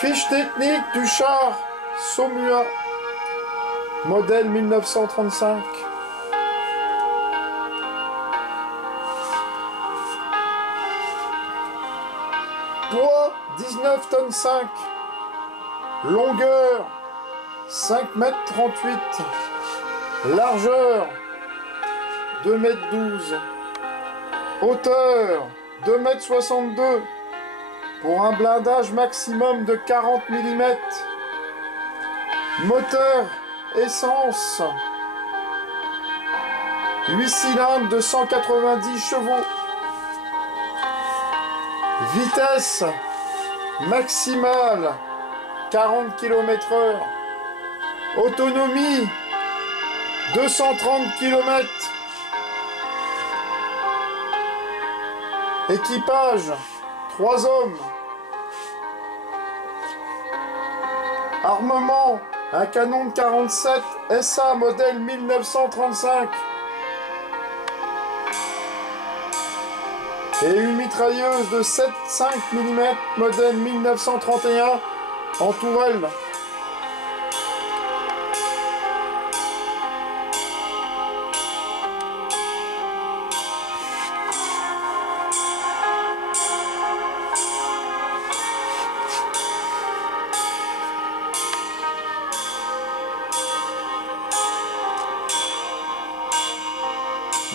Fiche technique du char Saumua, modèle 1935. Poids 19 tonnes 5. Longueur 5 mètres 38. Largeur 2 mètres 12. Hauteur 2 mètres 62. Pour un blindage maximum de 40 mm. Moteur essence 8 cylindres de 190 chevaux. Vitesse maximale 40 km/h. Autonomie 230 km. Équipage 3 hommes. Armement, un canon de 47 SA modèle 1935. Et une mitrailleuse de 7,5 mm modèle 1931 en tourelle.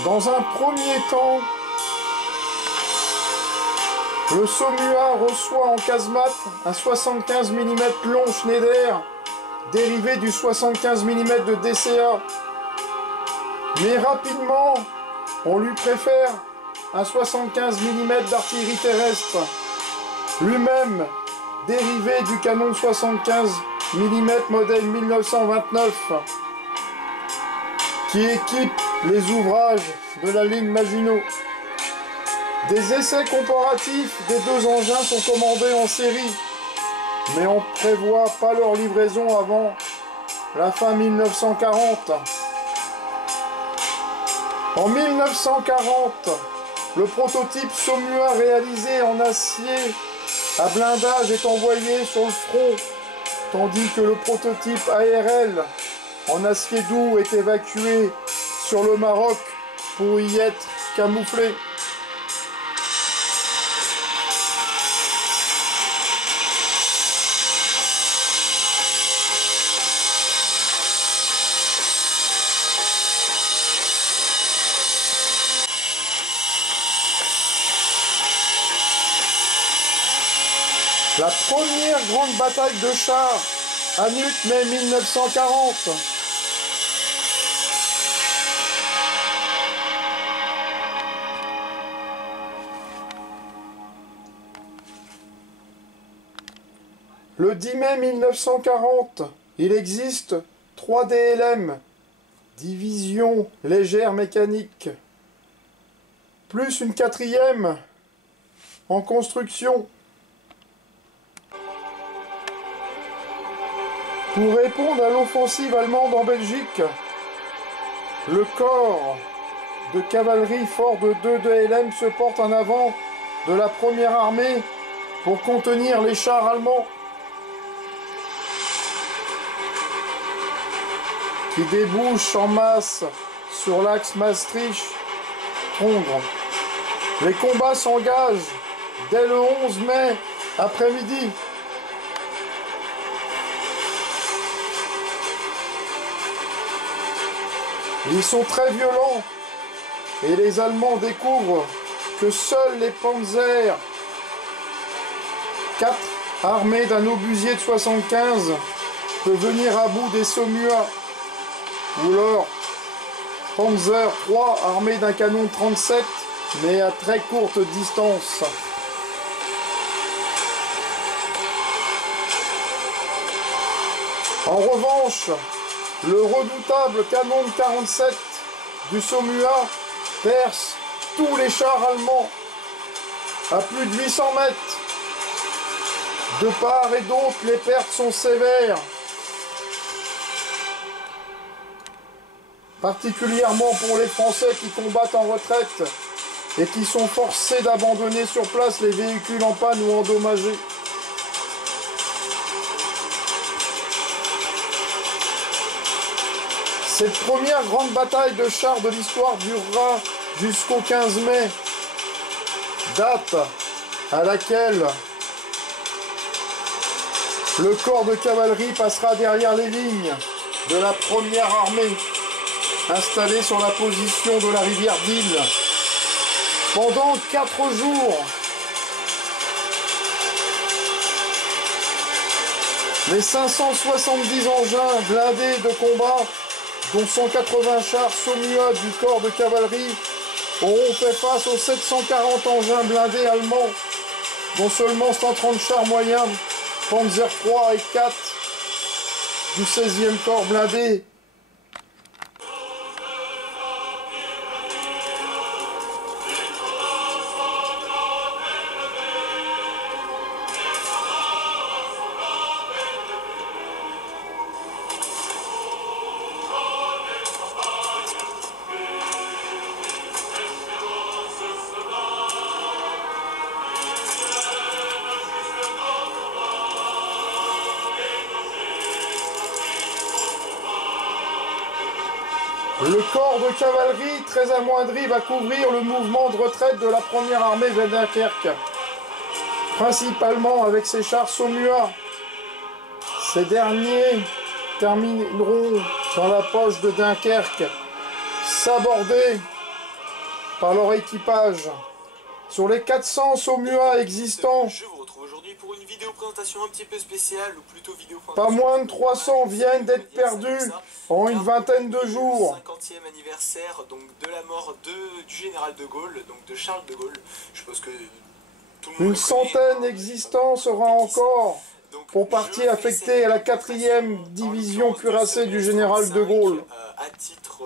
Dans un premier temps, le Saumua reçoit en casemate un 75 mm long Schneider, dérivé du 75 mm de DCA. Mais rapidement, on lui préfère un 75 mm d'artillerie terrestre, lui-même dérivé du canon 75 mm modèle 1929, qui équipe les ouvrages de la ligne Maginot. Des essais comparatifs des deux engins sont commandés en série, mais on ne prévoit pas leur livraison avant la fin 1940. En 1940, le prototype Saumua réalisé en acier à blindage est envoyé sur le front, tandis que le prototype ARL en acier doux est évacué sur le Maroc pour y être camouflé. La première grande bataille de chars, Annut, mai 1940. Le 10 mai 1940, il existe 3 DLM, division légère mécanique, plus une 4e en construction. Pour répondre à l'offensive allemande en Belgique, le corps de cavalerie fort de 2 DLM se porte en avant de la première armée pour contenir les chars allemands qui débouchent en masse sur l'axe Maastricht-Tongres. Les combats s'engagent dès le 11 mai après-midi. Ils sont très violents et les Allemands découvrent que seuls les Panzer 4 armés d'un obusier de 75 peuvent venir à bout des Saumua, ou alors Panzer 3 armé d'un canon 37 mais à très courte distance. En revanche, le redoutable canon de 47 du Saumua perce tous les chars allemands à plus de 800 mètres. De part et d'autre, les pertes sont sévères, particulièrement pour les Français qui combattent en retraite et qui sont forcés d'abandonner sur place les véhicules en panne ou endommagés. Cette première grande bataille de chars de l'histoire durera jusqu'au 15 mai, date à laquelle le corps de cavalerie passera derrière les lignes de la première armée, installée sur la position de la rivière d'Isle. Pendant 4 jours, les 570 engins blindés de combat, dont 180 chars Saumua du corps de cavalerie, auront fait face aux 740 engins blindés allemands, dont seulement 130 chars moyens Panzer III et 4 du 16e corps blindé. Le corps de cavalerie, très amoindri, va couvrir le mouvement de retraite de la première armée vers Dunkerque, principalement avec ses chars Saumua. Ces derniers termineront dans la poche de Dunkerque, sabordés par leur équipage. Sur les 400 Saumua existants, Je vous retrouve aujourd'hui pour une vidéo présentation un petit peu spéciale, ou plutôt vidéo pas moins de 300 viennent d'être perdus en une vingtaine de jours. 50e anniversaire donc de la mort du général de Gaulle, donc de Charles de Gaulle. Je suppose que tout le monde Une le connaît. centaine existants sera encore Donc, pour partie je affectée fais à la cette 4e présentation division dans le cuirassée du semestre général de 35, Gaulle. à titre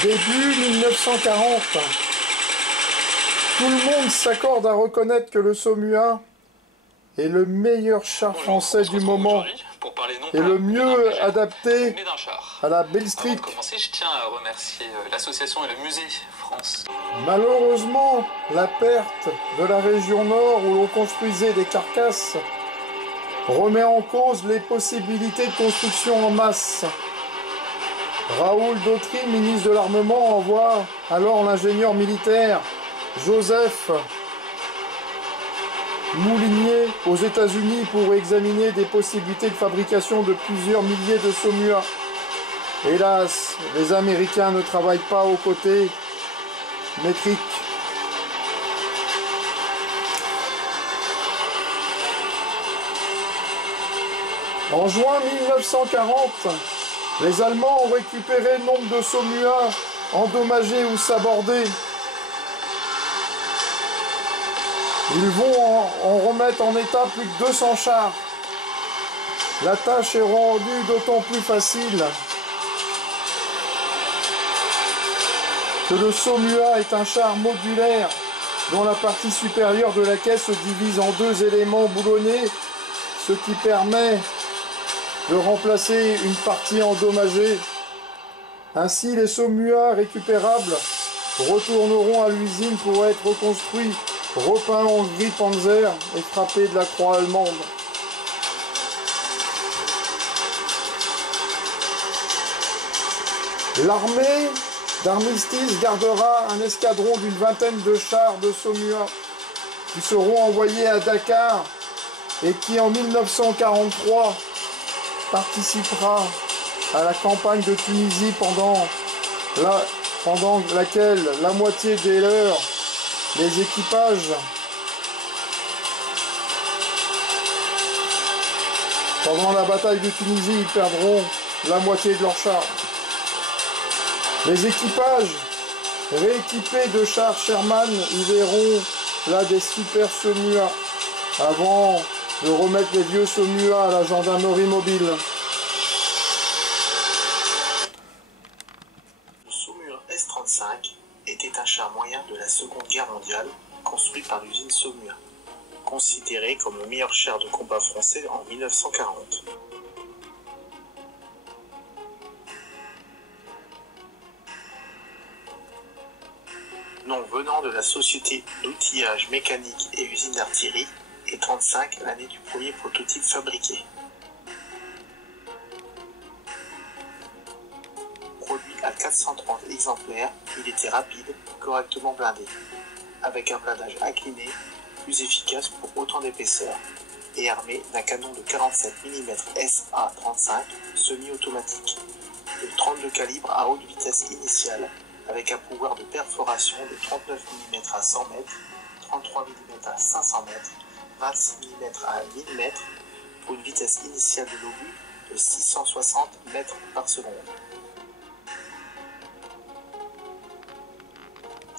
Début 1940. Tout le monde s'accorde à reconnaître que le Saumua est le meilleur char français du moment et le mieux adapté à la Bellstrick. Avant de commencer, je tiens à remercier l'association et le musée France. Malheureusement, la perte de la région nord où l'on construisait des carcasses remet en cause les possibilités de construction en masse. Raoul Dautry, ministre de l'Armement, envoie alors l'ingénieur militaire Joseph Moulinier aux États-Unis pour examiner des possibilités de fabrication de plusieurs milliers de Saumua. Hélas, les Américains ne travaillent pas aux côtés métriques. En juin 1940, les Allemands ont récupéré nombre de Saumua endommagés ou sabordés. Ils vont en remettre en état plus de 200 chars. La tâche est rendue d'autant plus facile que le Saumua est un char modulaire dont la partie supérieure de la caisse se divise en 2 éléments boulonnés, ce qui permet de remplacer une partie endommagée. Ainsi, les Saumua récupérables retourneront à l'usine pour être reconstruits, repeints en gris panzer et frappés de la croix allemande. L'armée d'armistice gardera un escadron d'une vingtaine de chars de Saumua qui seront envoyés à Dakar et qui en 1943 participera à la campagne de Tunisie pendant laquelle la moitié des leurs, les équipages, pendant la bataille de Tunisie, ils perdront la moitié de leurs chars. Les équipages rééquipés de chars Sherman y verront là des super Saumua avant de remettre les vieux Saumua à la gendarmerie mobile. Le Saumur S-35 était un char moyen de la Seconde Guerre mondiale construit par l'usine Saumur, considéré comme le meilleur char de combat français en 1940. nom venant de la société d'outillage mécanique et usine d'artillerie, et 35 l'année du premier prototype fabriqué. Produit à 430 exemplaires, il était rapide, correctement blindé, avec un blindage incliné, plus efficace pour autant d'épaisseur, et armé d'un canon de 47 mm SA-35 semi-automatique, de 32 calibre à haute vitesse initiale, avec un pouvoir de perforation de 39 mm à 100 m, 33 mm à 500 m, 26 mm à 1000 m, pour une vitesse initiale de l'obus de 660 mètres par seconde.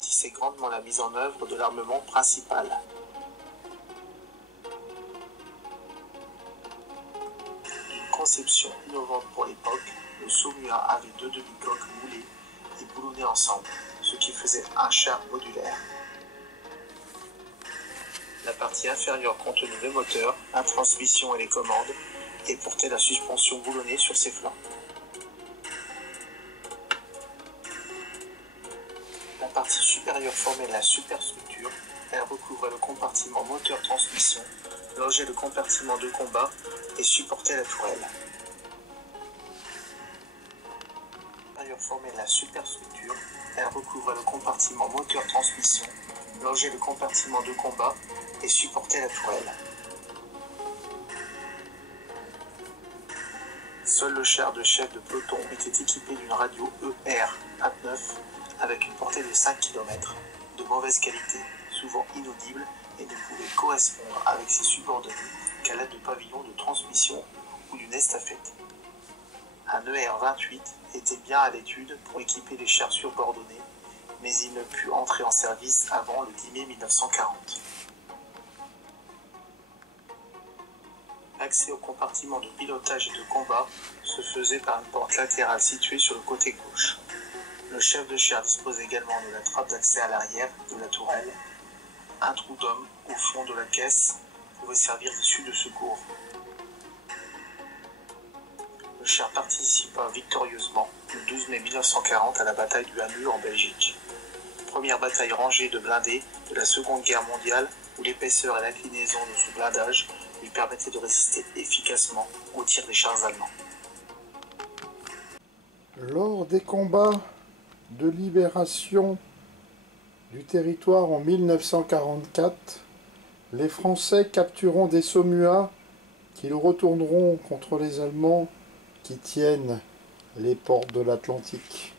C'est grandement la mise en œuvre de l'armement principal. D'une conception innovante pour l'époque, le Saumur avait deux demi-coques moulées et boulonnées ensemble, ce qui faisait un char modulaire. La partie inférieure contenait le moteur, la transmission et les commandes, et portait la suspension boulonnée sur ses flancs. La partie supérieure formait la superstructure, elle recouvrait le compartiment moteur-transmission, logeait le compartiment de combat et supportait la tourelle. Formait la superstructure, elle recouvrait le compartiment moteur-transmission, logeait le compartiment de combat et supportait la tourelle. Seul le char de chef de peloton était équipé d'une radio ER-29 avec une portée de 5 km, de mauvaise qualité, souvent inaudible, et ne pouvait correspondre avec ses subordonnés qu'à l'aide de pavillons de transmission ou d'une estafette. Un ER-28 était bien à l'étude pour équiper les chars subordonnés, mais il ne put entrer en service avant le 10 mai 1940. L'accès au compartiment de pilotage et de combat se faisait par une porte latérale située sur le côté gauche. Le chef de char disposait également de la trappe d'accès à l'arrière de la tourelle. Un trou d'homme au fond de la caisse pouvait servir d'issue de secours. Le char participa victorieusement le 12 mai 1940 à la bataille du Hamur en Belgique. Première bataille rangée de blindés de la Seconde Guerre mondiale où l'épaisseur et l'inclinaison de ce blindage lui permettaient de résister efficacement aux tirs des chars allemands. Lors des combats de libération du territoire en 1944, les Français captureront des Saumuats qu'ils retourneront contre les Allemands qui tiennent les ports de l'Atlantique.